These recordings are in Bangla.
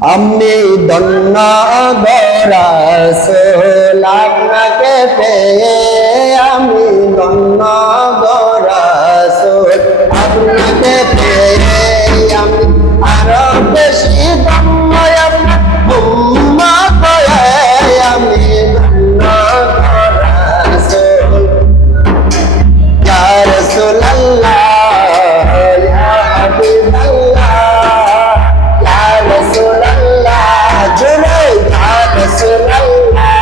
আমি ধন্য গো রাসূল আপনাকে পেয়ে, আমি ধন্য গো রাসূল আপনাকে পেয়ে, আমি আরো বেশি ধন্য আপনার উম্মত হয়ে, আমি ধন্য গো রাসূল। ইয়া রাসূলুল্লাহ ইয়া হাবিবাল্লাহ ইয়া রাসূলুল্লাহ, জুড়ে ইয়া রাসূলুল্লাহ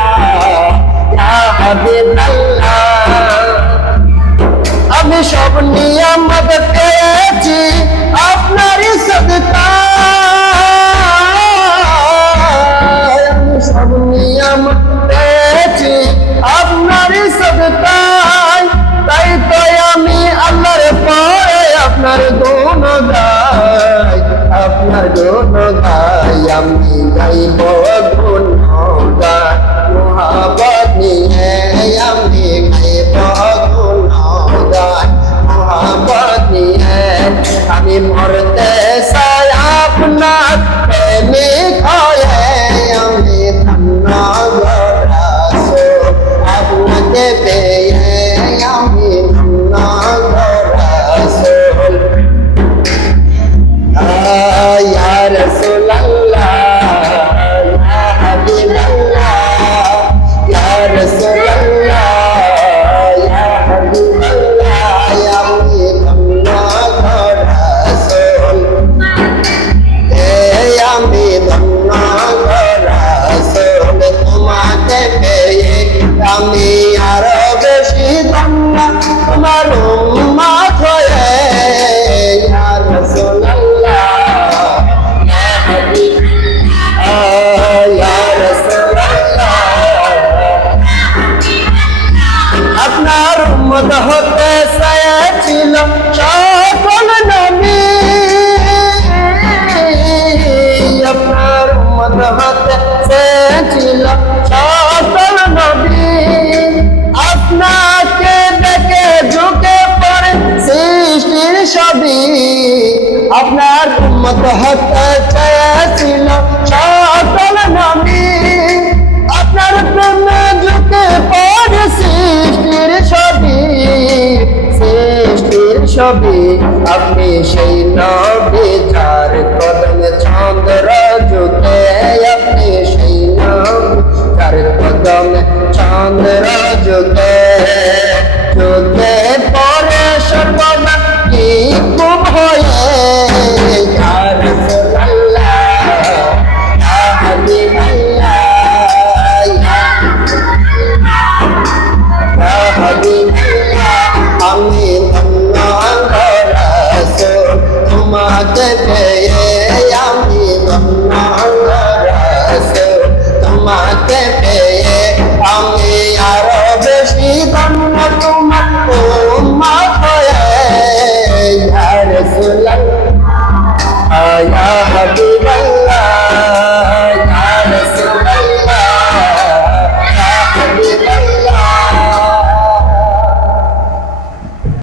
ইয়া হাবিবাল্লাহ। আমি সব নিয়ামত পেয়েছি আপনারই সদকায়, আমি সব নিয়ামত পেয়েছি আপনারই সদকায়, তাই তো আমি আল্লাহর পরে আপনার গুণ গাই, আপনার গুণ গাই। আমি গাইব গুণ গান মুহাব্বত নিয়ে, আমি গাইব গুণ গান মুহাব্বত নিয়ে। আমি মরতে চাই আপনার প্রেমিক হয়ে, আমি ধন্য গো রাসূল আপনাকে পেয়ে, আমি ধন্য গো রাসূল। ইয়া রাসূলুল্লাহ ইয়া হাবিবাল্লাহ ইয়া রাসূলুল্লাহ ইয়া হাবিবাল্লাহ, আমি ধন্য গো রাসূল, আমি ধন্য গো রাসূল। তোমাকে পেয়ে আমি আরো বেশি ধন্য তোমার উম্মত হয়ে, ইয়া রাসূলুল্লাহ ইয়া হাবিবাল্লাহ ইয়া রাসূলুল্লাহ। আপনার উম্মত হতে চেয়েছিল সকল নবী, আপনার উম্মত হতে চেয়েছিল সকল নবী, আপনাকে দেখে ঝুঁকে পড়ে সৃষ্টির সবই। আপনার উম্মত হতে চেয়েছিল সকল নবী, আপনার প্রেমে ঝুঁকে পড়ে সৃষ্টির সবই, সৃষ্টির সবই। আপনি সেই নবী যার কদমে চন্দ্র ঝুঁকে, আপনি সেই নবী যার কদমে চন্দ্র ঝুঁকে, ঝুঁকে পড়ে সর্বদা কি খুব হয়ে, ইয়া রাসূলুল্লাহ ইয়া হাবিবাল্লাহ ইয়া হাবিবাল্লাহ, আমি ধন্য গো রাসূল তোমাকে পেয়ে, আমি ধন্য গো রাসূল তোমাকে পেয়ে, আমি আরো বেশি ধন্য তোমার উম্মত হয়ে, ইয়া রাসূলুল্লাহ ইয়া হাবিব